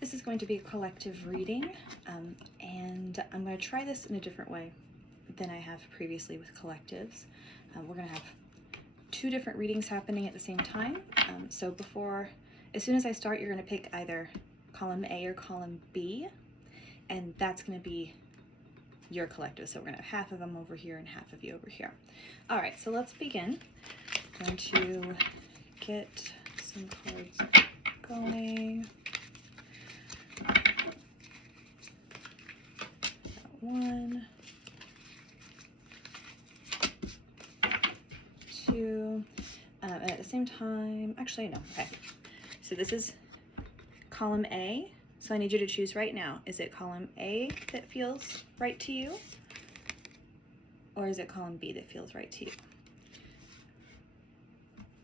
This is going to be a collective reading, and I'm going to try this in a different way than I have previously with collectives. We're going to have two different readings happening at the same time. So as soon as I start, you're going to pick either column A or column B, and that's going to be your collective. So we're going to have half of them over here and half of you over here. All right, so let's begin. I'm going to get some cards going. One, two, and at the same time, actually no, okay. So this is column A, so I need you to choose right now. Is it column A that feels right to you? Or is it column B that feels right to you?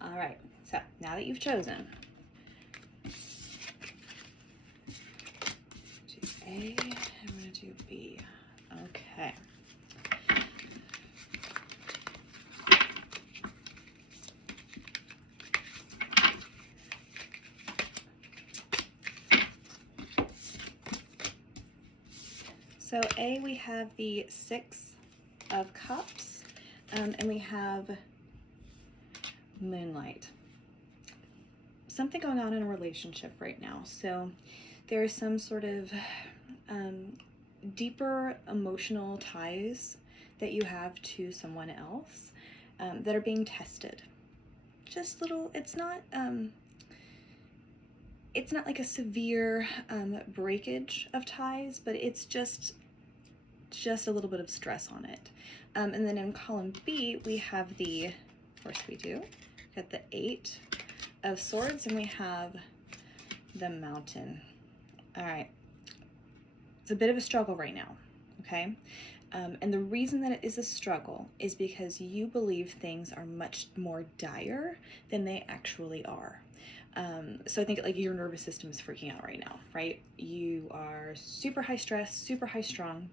All right, so now that you've chosen, do A, I'm gonna do B. Okay. So A, we have the Six of Cups, and we have Moonlight. Something going on in a relationship right now. So there is some sort of deeper emotional ties that you have to someone else that are being tested. Just little, it's not like a severe breakage of ties, but it's just a little bit of stress on it. And then in column B, we have of course we do, we've got the Eight of Swords, and we have the Mountain. All right. It's a bit of a struggle right now, okay? And the reason that it is a struggle is because you believe things are much more dire than they actually are. So I think like your nervous system is freaking out right now, right? You are super high stress, super high strung.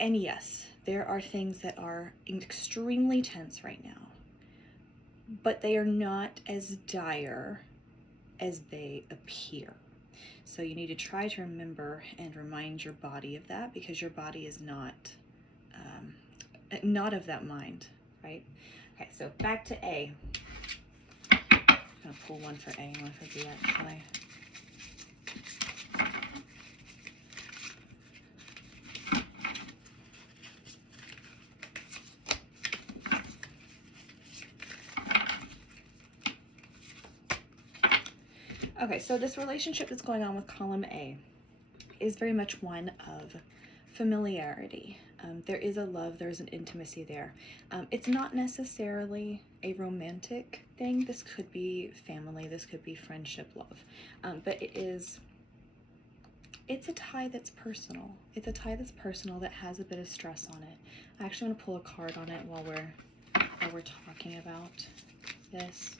And yes, there are things that are extremely tense right now, but they are not as dire as they appear. So you need to try to remember and remind your body of that, because your body is not of that mind, right? Okay, so back to A. I'm gonna pull one for A and one for B actually. Okay, so this relationship that's going on with column A is very much one of familiarity. There is a love, there's an intimacy there. It's not necessarily a romantic thing. This could be family, this could be friendship, love. But it's a tie that's personal. It's a tie that's personal that has a bit of stress on it. I actually want to pull a card on it while we're talking about this.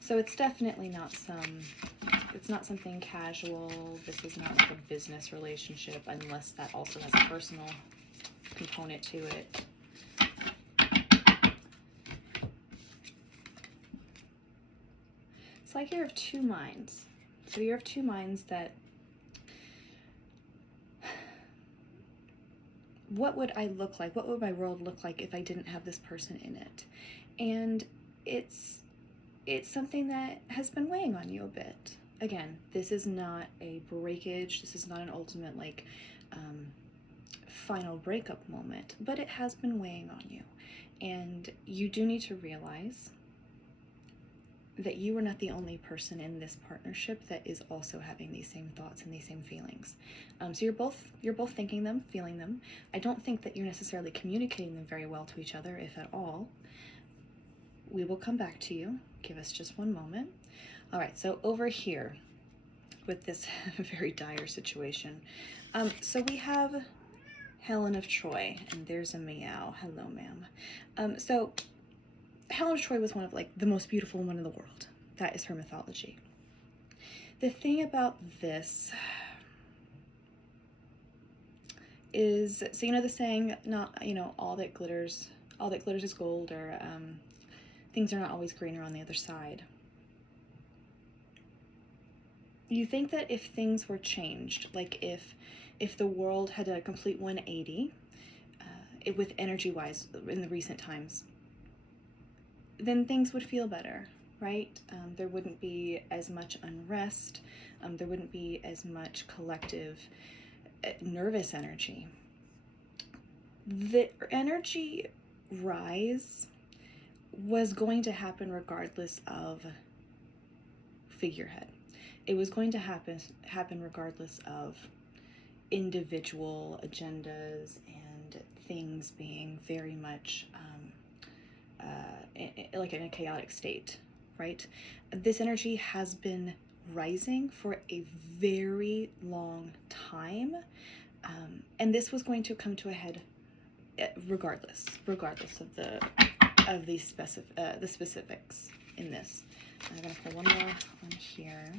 So it's definitely not it's not something casual. This is not like a business relationship, unless that also has a personal component to it. It's like you're of two minds. So you're of two minds that, what would I look like? What would my world look like if I didn't have this person in it? And it's something that has been weighing on you a bit. Again, this is not a breakage. This is not an ultimate final breakup moment, but it has been weighing on you. And you do need to realize that you are not the only person in this partnership that is also having these same thoughts and these same feelings. So you're both thinking them, feeling them. I don't think that you're necessarily communicating them very well to each other, if at all. We will come back to you. Give us just one moment. All right, so over here with this very dire situation. So we have Helen of Troy, and there's a meow. Hello, ma'am. So Helen of Troy was one of the most beautiful women in the world. That is her mythology. The thing about this is, so you know the saying, not, all that glitters is gold, or things are not always greener on the other side. you think that if things were changed, like if the world had a complete 180, with energy-wise in the recent times, then things would feel better, right? There wouldn't be as much unrest. There wouldn't be as much collective nervous energy. The energy rise was going to happen regardless of figurehead. It was going to happen regardless of individual agendas and things being very much like in a chaotic state, right? This energy has been rising for a very long time, and this was going to come to a head regardless of the specifics in this. I'm going to pull one more on here.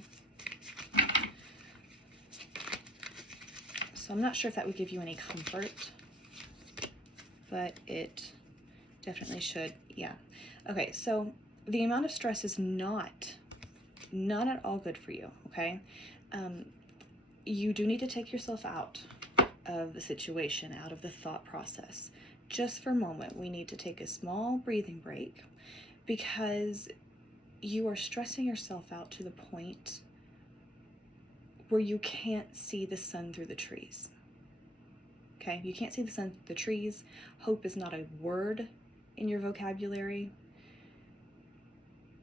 So I'm not sure if that would give you any comfort, but it definitely should. Yeah. Okay, so the amount of stress is not at all good for you, okay? You do need to take yourself out of the situation, out of the thought process. Just for a moment, we need to take a small breathing break, because you are stressing yourself out to the point where you can't see the sun through the trees. Okay, you can't see the sun through the trees. Hope is not a word in your vocabulary.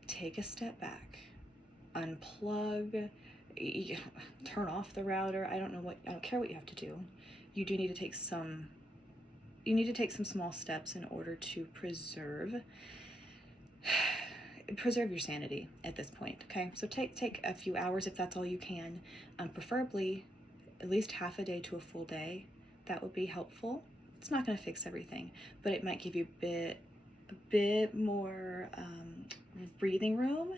Take a step back, unplug, turn off the router. I don't care what you have to do. You do need to take some small steps in order to preserve your sanity at this point. Okay, so take a few hours if that's all you can, preferably at least half a day to a full day. That would be helpful. It's not going to fix everything, but it might give you a bit more breathing room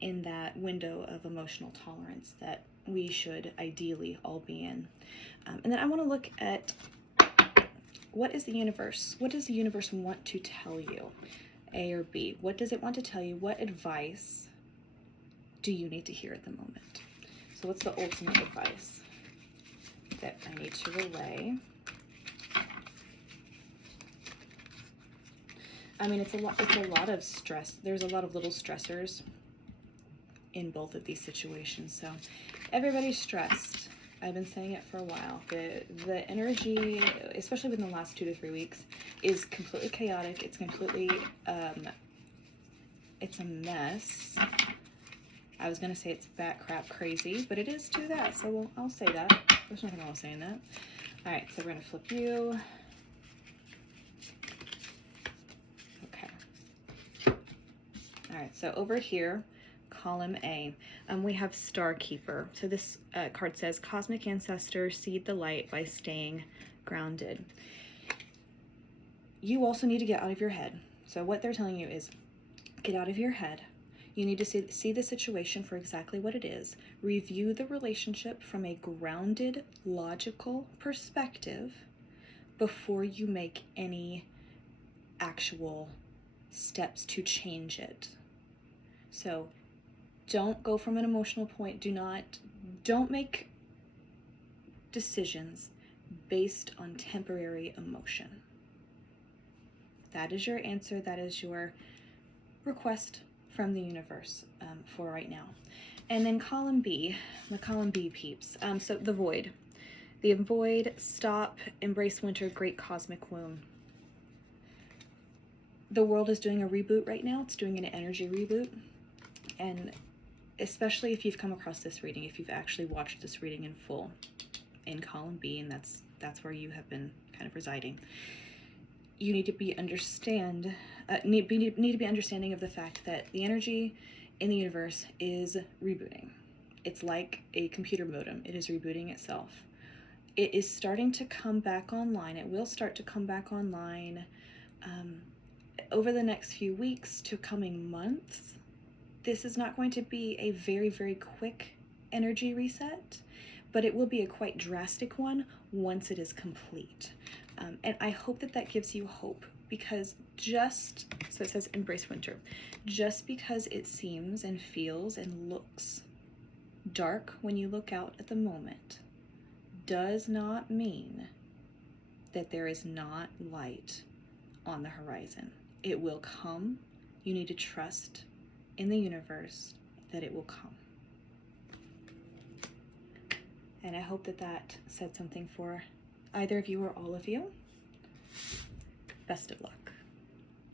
in that window of emotional tolerance that we should ideally all be in. And then I want to look at what does the universe want to tell you? A or B? What does it want to tell you? What advice do you need to hear at the moment? So what's the ultimate advice that I need to relay? I mean, it's a lot of stress. There's a lot of little stressors in both of these situations. So everybody's stressed. I've been saying it for a while. The energy, especially within the last 2 to 3 weeks, is completely chaotic. It's completely, it's a mess. I was going to say it's bat crap crazy, but it is too that. So I'll say that. There's nothing wrong with saying that. All right, so we're going to flip you. Okay. All right, so over here, column A, we have Star Keeper. So this card says, Cosmic Ancestor, seed the light by staying grounded. You also need to get out of your head. So what they're telling you is, get out of your head. You need to see the situation for exactly what it is. Review the relationship from a grounded, logical perspective before you make any actual steps to change it. So don't go from an emotional point. Don't make decisions based on temporary emotion. That is your answer. That is your request from the universe for right now. And then column B, the column B peeps. So the void. The void, stop, embrace winter, great cosmic womb. The world is doing a reboot right now. It's doing an energy reboot. And especially if you've come across this reading, if you've actually watched this reading in full in column B, and that's where you have been kind of residing, you need to be understanding of the fact that the energy in the universe is rebooting. It's like a computer modem. It is rebooting itself. It is starting to come back online. It will start to come back online over the next few weeks to coming months. This is not going to be a very, very quick energy reset, but it will be a quite drastic one once it is complete. And I hope that gives you hope, because so it says embrace winter, just because it seems and feels and looks Dark when you look out at the moment does not mean that there is not light on the horizon. It will come. You need to trust in the universe that it will come. And I hope that that said something for either of you or all of you. Best of luck.